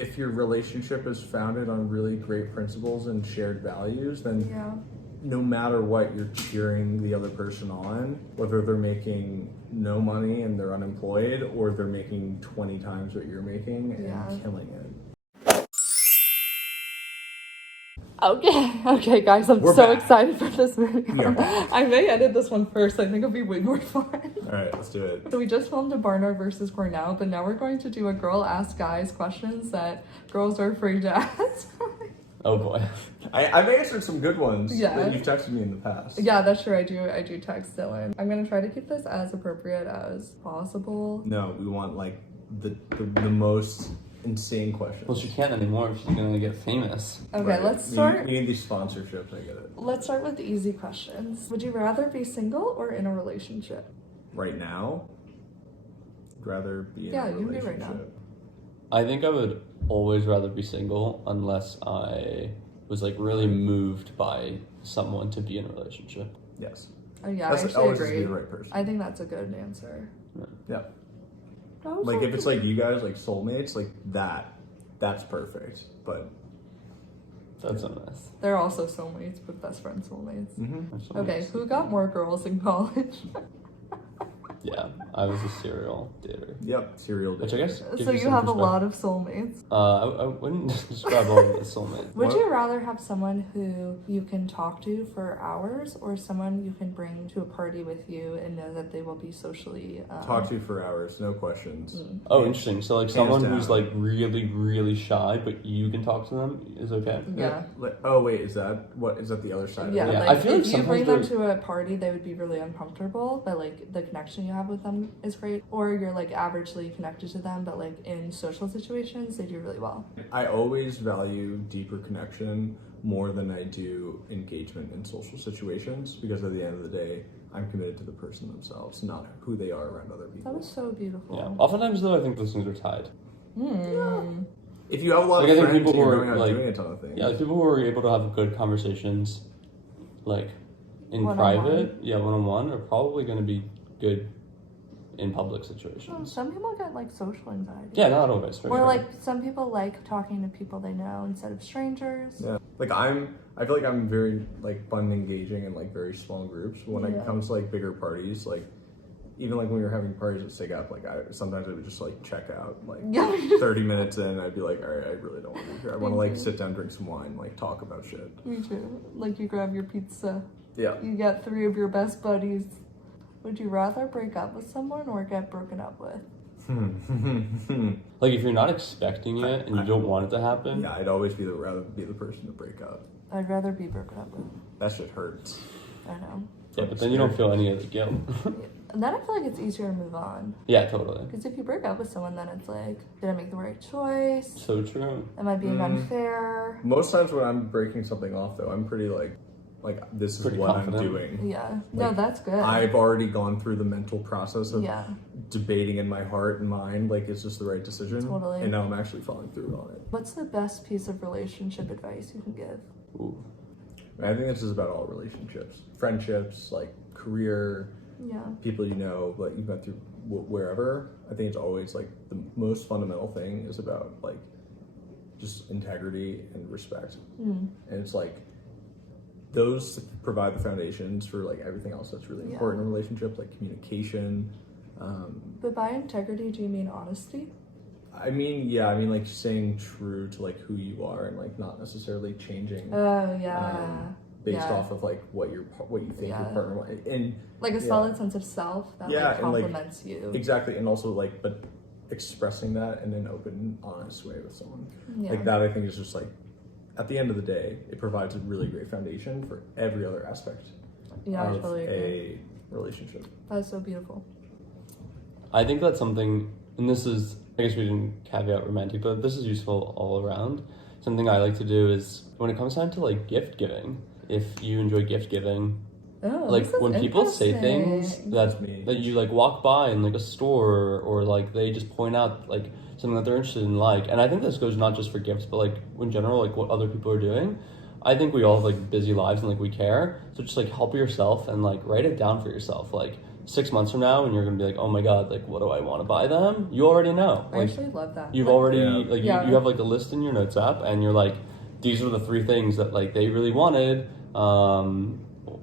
if your relationship is founded on really great principles and shared values, then no matter what, you're cheering the other person on, whether they're making no money and they're unemployed or they're making 20 times what you're making and killing it. Okay, guys, we're so excited for this video. I may edit this one first. I think it'll be way more fun. All right, let's do it. So we just filmed a Barnard versus Cornell, but now we're going to do a girl ask guys questions that girls are afraid to ask. Oh boy. I've answered some good ones that you've texted me in the past. Yeah, that's true. I do text Dylan. I'm gonna try to keep this as appropriate as possible. No, we want like the most insane questions. Well, she can't anymore if she's gonna get famous. Okay, let's start. We need these sponsorships, I get it. Let's start with the easy questions. Would you rather be single or in a relationship? Right now? I'd rather be in a relationship. You can be right now. I think I would always rather be single unless I was like really moved by someone to be in a relationship. Yes. Oh yeah, That's I actually agree. Be the right person. I think that's a good answer. Yeah. Like if it's like you guys like soulmates, like that's perfect. But that's a mess. They're also soulmates, but best friend soulmates. Mm-hmm. Okay, who got more girls in college? Yeah, I was a serial dater. Yep, serial dater. Which I guess so you have a lot of soulmates. I wouldn't describe all of them as soulmates. Would you rather have someone who you can talk to for hours or someone you can bring to a party with you and know that they will be socially... Talk to for hours, no questions. Oh, interesting. So like someone who's like really, really shy, but you can talk to them is okay? Yeah. Oh wait, is that the other side? Yeah, of it? like I feel if like you bring them to a party, they would be really uncomfortable, but like the connection you have with them is great. Or you're like averagely connected to them, but like in social situations, they do really well. I always value deeper connection more than I do engagement in social situations because at the end of the day, I'm committed to the person themselves, not who they are around other people. That was so beautiful. Yeah. Oftentimes though, I think those things are tied. Yeah. If you have a lot of friends, people who are going out doing a ton of things. Yeah, people who are able to have good conversations, like in private, one-on-one, are probably going to be good in public situations. Some people get like social anxiety. Yeah, not always. Or like some people like talking to people they know instead of strangers. Yeah, like I feel like I'm very like fun and engaging in like very small groups. But when it comes to like bigger parties, like even like when we were having parties at SIG Up, like sometimes I would just like check out like 30 minutes in. I'd be like, all right, I really don't want to be here. I want to like sit down, drink some wine, like talk about shit. Me too. Like you grab your pizza. Yeah. You got 3 of your best buddies. Would you rather break up with someone or get broken up with? Like if you're not expecting it and you don't want it to happen. Yeah, I'd always rather be the person to break up. I'd rather be broken up with. That shit hurts. I know. Yeah, but then you don't feel any of the guilt. And then I feel like it's easier to move on. Yeah, totally. Because if you break up with someone, then it's like, did I make the right choice? So true. Am I being unfair? Most times when I'm breaking something off, though, I'm pretty like this is what confident. I'm doing. Yeah. No, that's good. I've already gone through the mental process of debating in my heart and mind, like, is this the right decision? Totally. And now I'm actually following through on it. What's the best piece of relationship advice you can give? Ooh. I think this is about all relationships. Friendships, like career, people you know, like you've been through wherever. I think it's always like the most fundamental thing is about like just integrity and respect. And it's like those provide the foundations for like everything else that's really important in relationships, like communication. But by integrity, do you mean honesty? I mean like staying true to like who you are and like not necessarily changing. Based off of like what you think your partner wants, and like a solid sense of self that like complements you. Exactly, and also like but expressing that in an open, honest way with someone like that. I think is just like at the end of the day, it provides a really great foundation for every other aspect of a relationship. That's so beautiful. I think that's something, and this is, I guess we didn't caveat romantic, but this is useful all around. Something I like to do is when it comes time to like gift giving, if you enjoy gift giving, like when people say things that you like walk by in like a store or like they just point out like something that they're interested in, like, and I think this goes not just for gifts, but like in general, like what other people are doing. I think we all have like busy lives and like we care. So just like help yourself and like write it down for yourself. Like 6 months from now, and you're gonna be like, oh my god, like, what do I want to buy them? You already know. I Like, actually love that. you've Like, already Yeah. you have like a list in your notes app, and you're like, these are the 3 things that like they really wanted,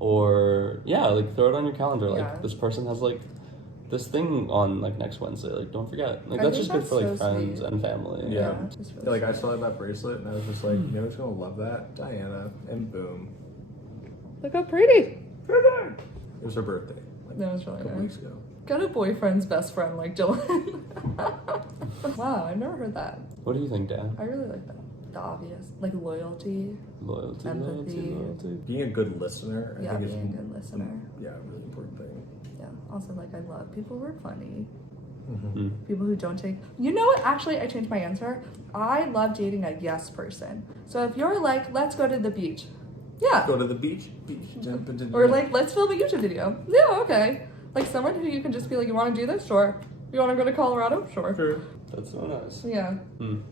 or like throw it on your calendar. Like Yeah. this person has like this thing on like next Wednesday. Like don't forget. Like I that's think just good that's for like so friends sweet. and family. Yeah. it's really Yeah, like I sweet. still had that bracelet, and I was just like, you know who's gonna love that? Diana, and boom. Look how pretty. It was her birthday, like That was a really couple nice. weeks ago. Got a boyfriend's best friend like Dylan. Wow, I've never heard that. What do you think, Dan? I really like that. The obvious, like loyalty. Loyalty, Empathy. loyalty. Being a good listener, I Yeah, think being is a good listener. Yeah, a really important thing. Yeah. Also, like I love people who are funny. Mm. People who don't take. You know what? Actually, I changed my answer. I love dating a yes person. So if you're like, let's go to the beach. Yeah. Go to the beach. Or like, let's film a YouTube video. Yeah, okay. Like someone who you can just be like, you want to do this? Sure. You want to go to Colorado? Sure. Sure. That's so nice. Yeah. Mm.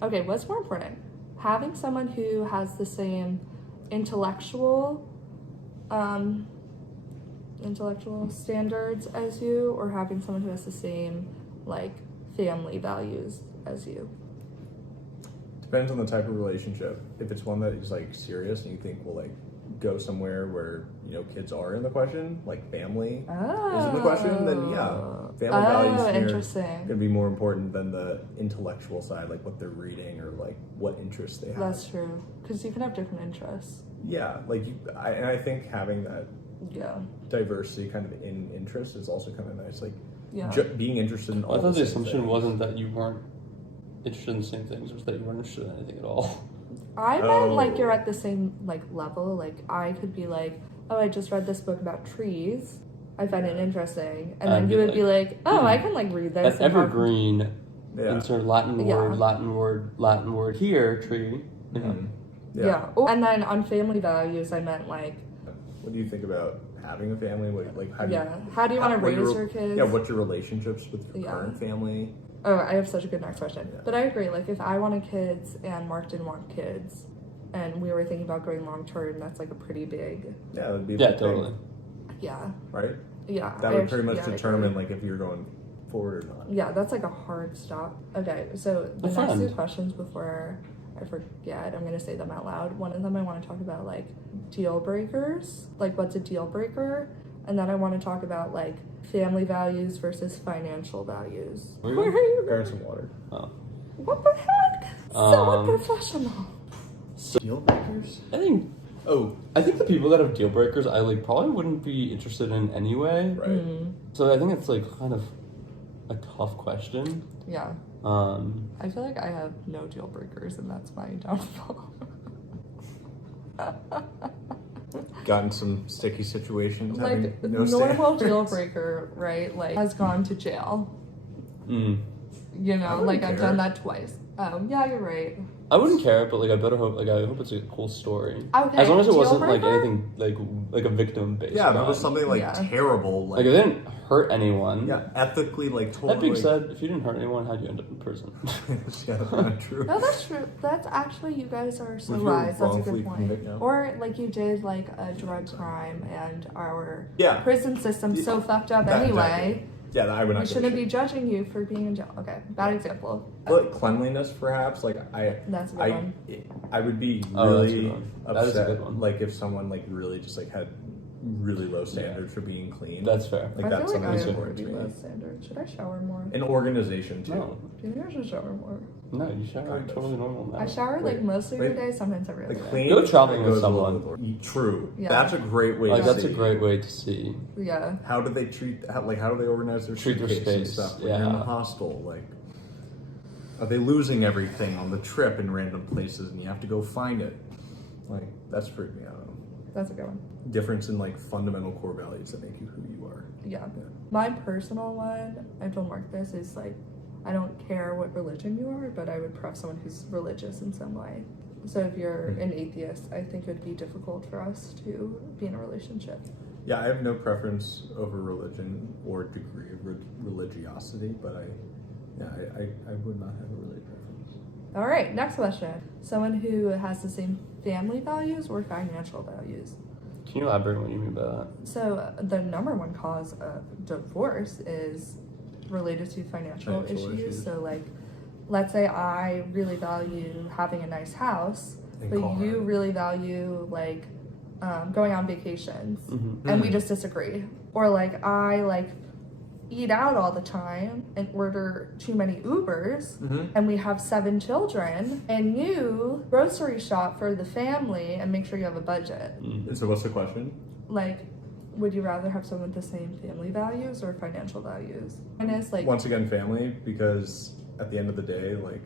Okay, what's more important? Having someone who has the same intellectual standards as you, or having someone who has the same like family values as you? Depends on the type of relationship. If it's one that is like serious and you think will like go somewhere where kids are in the question, like family is in the question, then yeah, family values here interesting. can be more important than the intellectual side, like what they're reading or like what interests they have. That's true, because you can have different interests. Yeah, like I think having that Yeah. diversity kind of in interest is also kind of nice. Like Yeah. being interested in all I thought the same assumption things. wasn't that you weren't interested in the same things, it was that you weren't interested in anything at all. I meant Oh. like you're at the same like level. Like I could be like, oh, I just read this book about trees. I find it interesting, and then I'd you be would be like, oh, I can like read this. An evergreen, Yeah. insert Latin Yeah. word, Latin word here, tree. Yeah. Mhm. Yeah. Oh, and then on family values, I meant like, What do you think about having a family? Like how do yeah, how do you want to what raise your kids? Yeah, what's your relationships with your Yeah. current family? Oh, I have such a good next question. Yeah. But I agree. Like, if I wanted kids and Mark didn't want kids, and we were thinking about going long term, that's like a pretty big. Yeah, that'd be a Yeah, big thing, totally. Yeah. right? Yeah. That I would actually- pretty much yeah, I determine agree. like if you're going forward or not. Yeah, that's like a hard stop. Okay, so the A next two friend. questions before I forget, I'm gonna say them out loud. One of them I want to talk about like deal breakers, like what's a deal breaker, and then I want to talk about like family values versus financial values. Where Where are are you? Grab some water. Oh. What the heck? So unprofessional. Deal breakers? I think the people that have deal breakers, I like probably wouldn't be interested in anyway. Right. Mm, So I think it's like kind of a tough question. yeah, I feel like I have no deal breakers, and that's my downfall. Gotten some sticky situations. Like having no normal standards. deal breaker, right? Like has gone to jail. Mm. You I know, wouldn't like I've care. done that twice. Yeah, you're right. I wouldn't care, but like I hope it's a cool story. Okay, As long as it deal wasn't like breaker? anything like a victim based. Yeah, that was something like Yeah. terrible. Like it didn't hurt anyone. yeah, ethically like totally. That being said, if you didn't hurt anyone, how'd you end up in prison? yeah, that's not true. No, that's true. That's actually, you guys are so Would you wise. That's a wrongfully good point. convict now? Or like you did like a drug crime, and our Yeah, prison system's so fucked up that anyway. exactly. Yeah, I would not. We give a shouldn't shit. be judging you for being in jail. Okay, bad example. But cleanliness, perhaps. Like That's a good one. I would be Oh, that's a really good one. That is a upset. good one. Like if someone like really just like had really low standards for being clean. That's fair. Like I that's feel like something I that's have important to pretty me. low standards. Should I shower more? An organization too. No, Do you think I should shower more? no, you shower Kind of. totally normal now. I shower like Wait, most of the wait. day. Sometimes I The really do. clean. Go traveling with goes along someone. True. Yeah. That's a great way. Like to that's see. a great way to see. Yeah. How do they treat? How do they organize their Treat their suitcase and space, stuff when you're in the yeah. hostel? Like, are they losing everything on the trip in random places, and you have to go find it? Like that's freaked me out. That's a good one. Difference in like fundamental core values that make you who you are. Yeah. My personal one, I told Mark this, is like, I don't care what religion you are, but I would prefer someone who's religious in some way. So if you're an atheist, I think it would be difficult for us to be in a relationship. Yeah, I have no preference over religion or degree of religiosity, but I would not have a really preference. All right, next question. Someone who has the same family values or financial values? Can you elaborate on what you mean by that? So the number one cause of divorce is related to financial issues. So like, let's say I really value having a nice house, but you really value like going on vacations, and we just disagree. Or like I like eat out all the time and order too many Ubers, and we have 7 children, and you grocery shop for the family and make sure you have a budget. So what's the question? Like, would you rather have someone with the same family values or financial values? And it's like, once again, family, because at the end of the day, like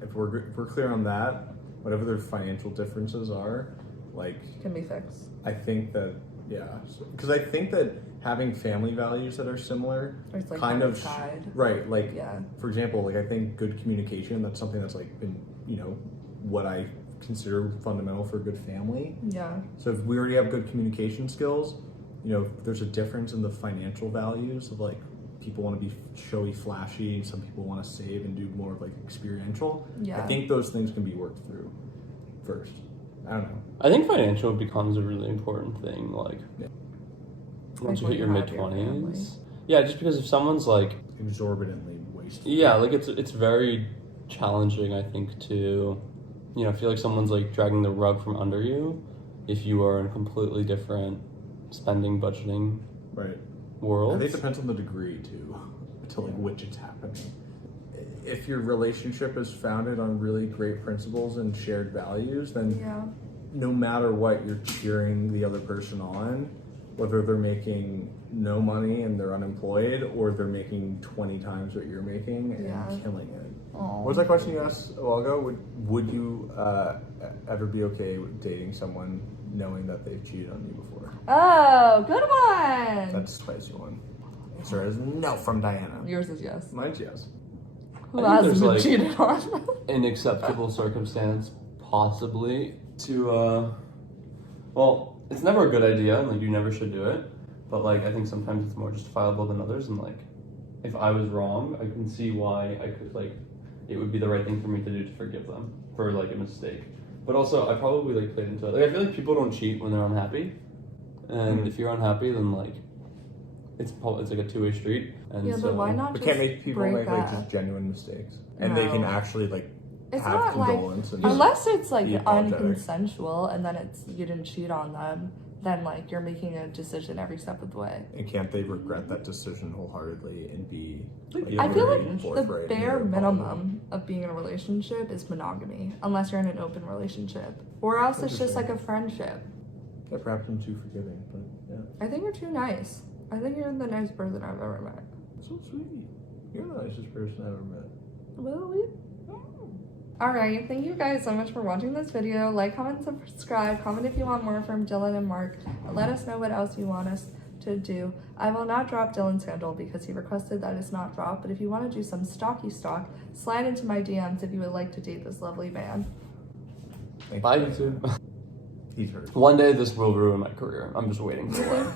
if we're clear on that, whatever their financial differences are, like, can be fixed. I think that, yeah, because I think that having family values that are similar, It's like kind of tied. right, like, Yeah. for example, like I think good communication, that's something that's like been, you know, what I consider fundamental for a good family. Yeah. So if we already have good communication skills, you know, there's a difference in the financial values of like people want to be showy, flashy, and some people want to save and do more of like experiential. Yeah. I think those things can be worked through first. I don't know. I think financial becomes a really important thing, like, once you hit your mid-20s. Yeah, just because if someone's, like... exorbitantly wasteful. Yeah, like, it's very challenging, I think, to, you know, feel like someone's, like, dragging the rug from under you if you are in a completely different spending, budgeting world. I think it depends on the degree, too, to, like, which it's happening. If your relationship is founded on really great principles and shared values, then no matter what, you're cheering the other person on, whether they're making no money and they're unemployed or they're making 20 times what you're making and killing it. What was that question you asked a while ago? Would you ever be okay with dating someone knowing that they've cheated on you before? Oh, good one! That's a spicy one. Answer is no from Diana. Yours is yes. Mine's yes. Who hasn't been like, cheated on? an acceptable circumstance, possibly, to, well, it's never a good idea, and, like, you never should do it, but, like, I think sometimes it's more justifiable than others, and, like, if I was wrong, I can see why I could, like, it would be the right thing for me to do to forgive them for, like, a mistake. But also, I probably, like, played into it. Like, I feel like people don't cheat when they're unhappy, and if you're unhappy, then, like, it's like a two-way street. And yeah, but why not But just can't make people make like that? just genuine mistakes, and they can actually like It's have not condolence like, and unless it's like be apologetic. unconsensual and then it's you didn't cheat on them, then like you're making a decision every step of the way. And can't they regret that decision wholeheartedly and be? I feel like the forthright in bare their minimum of being in a relationship is monogamy, unless you're in an open relationship, or else it's just like a friendship. Yeah, perhaps I'm too forgiving, but yeah. I think you're too nice. I think you're the nicest person I've ever met. So sweet. You're the nicest person I've ever met. Well, alright, thank you guys so much for watching this video. Like, comment, subscribe, comment if you want more from Dylan and Mark. Let us know what else you want us to do. I will not drop Dylan's handle because he requested that it's not dropped, but if you want to do some stalky stalk, slide into my DMs if you would like to date this lovely man. Bye, YouTube. He's hurt. One day this will ruin my career. I'm just waiting for it.